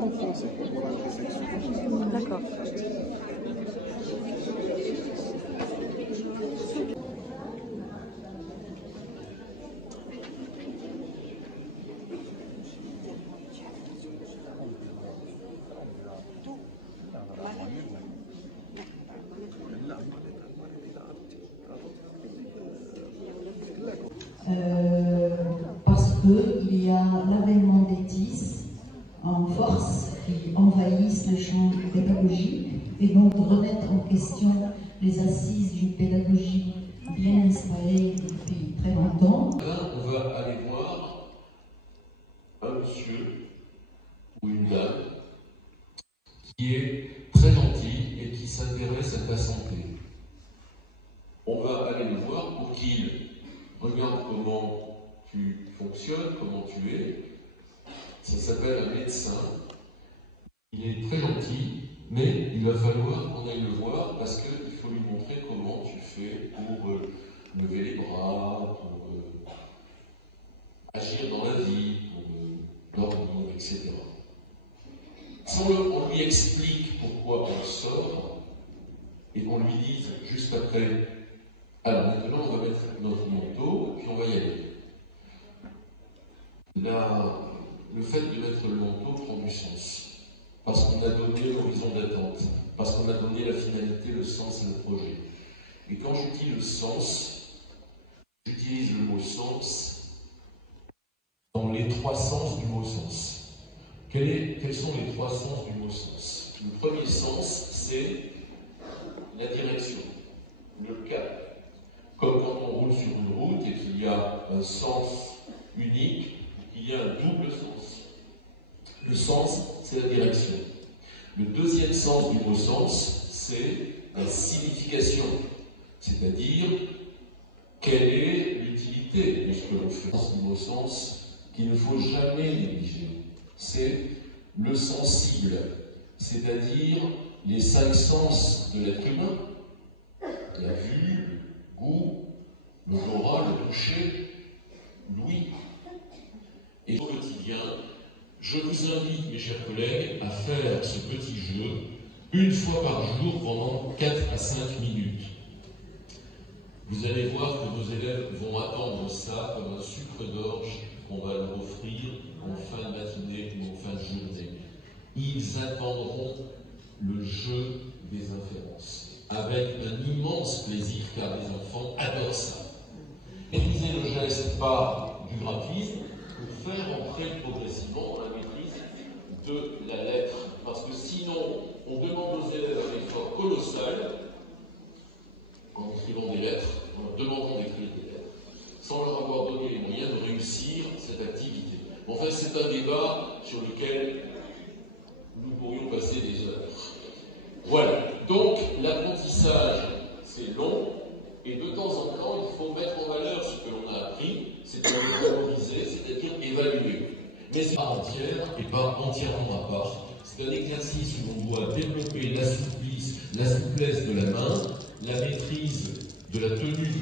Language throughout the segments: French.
En français pour la réception. D'accord. Parce qu'il y a l'avènement des TIS en force qui envahissent le champ pédagogique et donc de remettre en question les assises d'une pédagogie bien installée depuis très longtemps. Là, on va aller voir un monsieur ou une dame qui est très gentil et qui s'intéresse à ta santé. On va aller le voir pour qu'il regarde comment tu fonctionnes, comment tu es. Ça s'appelle un médecin. Il est très gentil, mais il va falloir qu'on aille le voir parce qu'il faut lui montrer comment tu fais pour lever les bras, pour agir dans la vie, pour dormir, etc. Si on lui explique pourquoi on sort et qu'on lui dise juste après, alors maintenant on va mettre notre manteau et puis on va y aller. Le fait de mettre le manteau prend du sens, parce qu'on a donné l'horizon d'attente, parce qu'on a donné la finalité, le sens et le projet. Et quand j'utilise le sens, j'utilise le mot sens dans les trois sens du mot sens. Quels sont les trois sens du mot sens? Le premier sens, c'est la direction, le cap. Comme quand on roule sur une route et qu'il y a un sens unique, il y a un double sens. Le sens, c'est la direction. Le deuxième sens du mot sens, c'est la signification, c'est-à-dire quelle est l'utilité de ce que l'on fait. Ce mot sens qu'il ne faut jamais négliger, c'est le sensible, c'est-à-dire les cinq sens de l'être humain, la vue, le goût, l'odorat, le toucher, l'ouïe. Et au quotidien, je vous invite, mes chers collègues, à faire ce petit jeu une fois par jour pendant 4 à 5 minutes. Vous allez voir que vos élèves vont attendre ça comme un sucre d'orge qu'on va leur offrir en fin de matinée ou en fin de journée. Ils attendront le jeu des inférences avec un immense plaisir car les enfants adorent ça. Maîtriser le geste par du graphisme pour faire entrer progressivement dans la maîtrise de la lettre. Parce que sinon, on demande aux élèves un effort colossal en écrivant des lettres, en leur demandant d'écrire des lettres, sans leur avoir donné les moyens de réussir cette activité. Bon, enfin, c'est un débat sur lequel nous pourrions passer des heures. Voilà. Donc, l'apprentissage, c'est long, et de temps en temps, il faut mettre en valeur ce que l'on a appris, c'est-à-dire valoriser, c'est-à-dire évaluer. Mais c'est pas entière et pas entièrement à part. C'est un exercice où on doit développer la souplesse de la main, la maîtrise de la tenue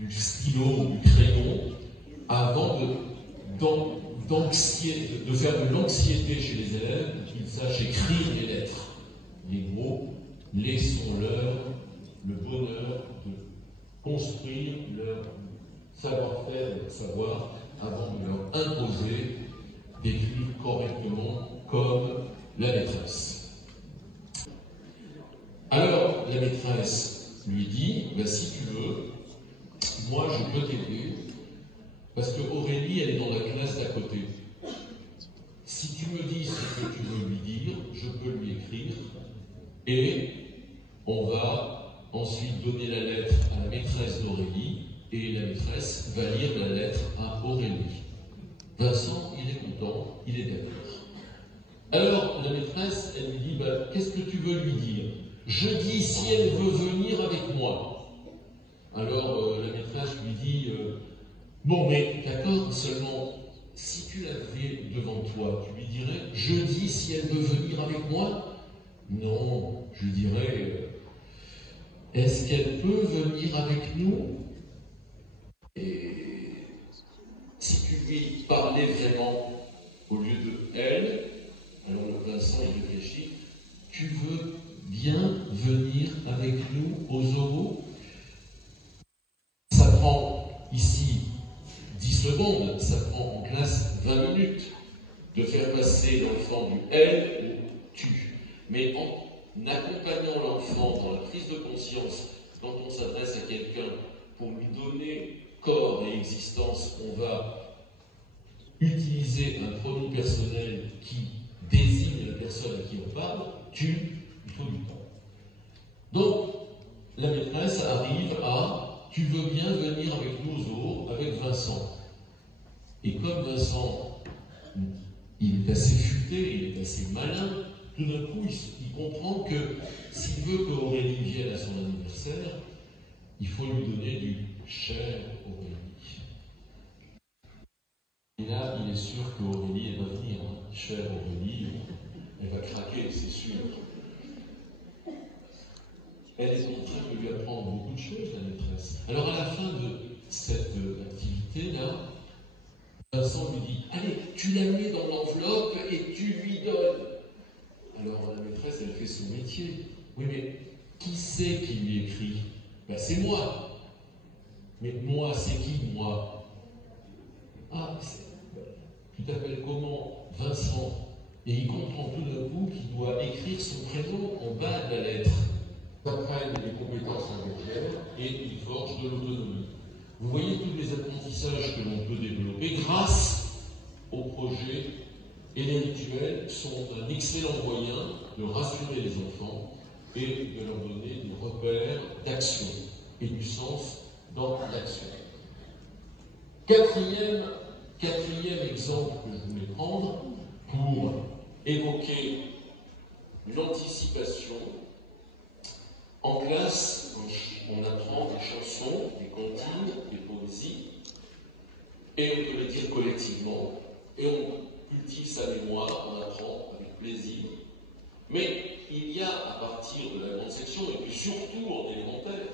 du stylo ou du crayon, avant de faire de l'anxiété chez les élèves, pour qu'ils sachent écrire les lettres. Les mots, laissons-leur le bonheur de construire leur savoir-faire, leur savoir, avant de leur imposer d'écrire correctement comme la maîtresse. Alors, la maîtresse lui dit, bah, si tu veux, moi je peux t'aider, parce que Aurélie, elle est dans la classe d'à côté. Si tu me dis ce que tu veux lui dire, je peux lui écrire, et on va ensuite donner la lettre à la maîtresse d'Aurélie, et la maîtresse va lire la lettre à Aurélie. Vincent, il est content, il est d'accord. Alors, la maîtresse, elle lui dit, qu'est-ce que tu veux lui dire? Je dis si elle veut venir avec moi. Alors, la maîtresse lui dit, bon, mais d'accord, seulement, si tu l'avais devant toi, tu lui dirais, je dis si elle veut venir avec moi? Non, je lui dirais, est-ce qu'elle peut venir avec nous? Et si tu lui parlais vraiment au lieu de elle, alors le Vincent il réfléchit, tu veux bien venir avec nous au zoo? Ça prend ici 10 secondes, ça prend en classe 20 minutes de faire passer l'enfant du elle au tu. Mais en accompagnant l'enfant dans la prise de conscience, quand on s'adresse à quelqu'un pour lui donner corps et existence, on va utiliser un pronom personnel qui désigne la personne à qui on parle, tu, il faut du temps. Donc, la maîtresse arrive à « tu veux bien venir avec nous au zoo, avec Vincent ». Et comme Vincent, il est assez futé, il est assez malin, tout d'un coup, il comprend que s'il veut qu'Aurélie vienne à son anniversaire, il faut lui donner du « cher Aurélie ». Et là, il est sûr qu'Aurélie, elle va venir. Chère Aurélie, elle va craquer, c'est sûr. Elle est en train de lui apprendre beaucoup de choses, la maîtresse. Alors, à la fin de cette activité-là, Vincent lui dit « Allez, tu la mets dans l'enveloppe et tu lui donnes. » Alors, la maîtresse, elle fait son métier. Oui, mais qui c'est qui lui écrit? C'est moi. Mais moi, c'est qui, moi? Ah, tu t'appelles comment? Vincent. Et il comprend tout d'un coup qu'il doit écrire son prénom en bas de la lettre. Il apprend des compétences langagières et il forge de l'autonomie. Vous voyez tous les apprentissages que l'on peut développer grâce au projet, et les rituels sont un excellent moyen de rassurer les enfants et de leur donner des repères d'action et du sens dans l'action. Quatrième exemple que je voulais prendre pour évoquer l'anticipation. En classe, on apprend des chansons, des comptines, des poésies, et on peut les dire collectivement, et on cultive sa mémoire, on apprend avec plaisir. Mais il y a, à partir de la grande section, et puis surtout en élémentaire,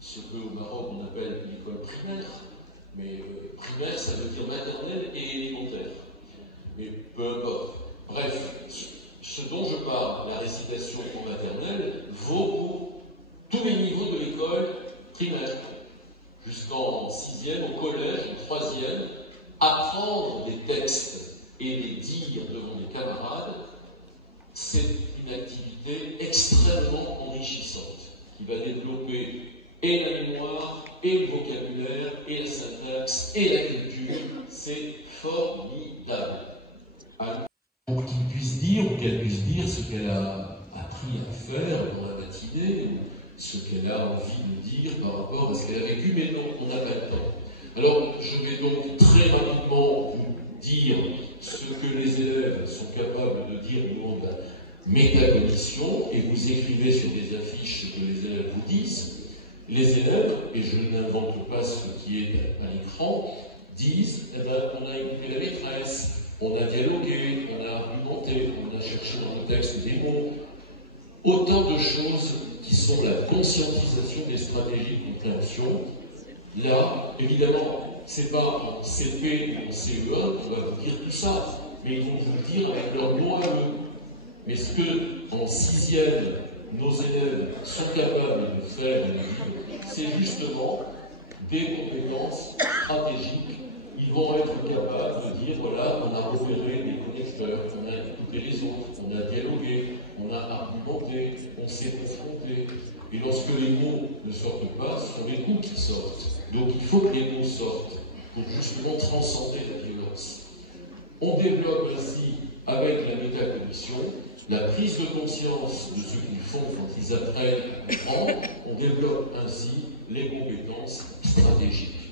ce qu'au Maroc on appelle l'école primaire, mais primaire ça veut dire maternelle et élémentaire. Mais peu importe. Bref, ce dont je parle, la récitation en maternelle, vaut pour tous les niveaux de l'école primaire. Jusqu'en 6e, au collège, en 3e, apprendre des textes et les dire devant des camarades, c'est une activité extrêmement enrichissante qui va développer et la mémoire, et le vocabulaire, et la syntaxe, et la culture. C'est formidable. Pour qu'il puisse dire, ou qu'elle puisse dire ce qu'elle a appris à faire dans la matinée, ou ce qu'elle a envie de dire par rapport à ce qu'elle a vécu, mais non, on n'a pas le temps. Alors, je vais donc très rapidement vous dire ce que les élèves sont capables de dire au moment de la métacognition, et vous écrivez sur des affiches ce que les élèves vous disent. Les élèves, et je n'invente pas ce qui est à l'écran, disent on a écouté la maîtresse, on a dialogué, on a argumenté, on a cherché dans le texte des mots. Autant de choses qui sont la conscientisation des stratégies de compréhension. Là, évidemment, c'est pas en CP ou en CE1 qu'on va vous dire tout ça, mais ils vont vous le dire avec leur nom à eux. Mais ce que, en 6e, nos élèves sont capables de faire, c'est justement des compétences stratégiques. Ils vont être capables de dire, voilà, on a repéré des connecteurs, on a écouté les autres, on a dialogué, on a argumenté, on s'est confronté. Et lorsque les mots ne sortent pas, ce sont les coups qui sortent. Donc il faut que les mots sortent pour justement transcender la violence. On développe ainsi, avec la métacognition, la prise de conscience de ce qu'ils font quand ils apprennent à comprendre. On développe ainsi les compétences stratégiques.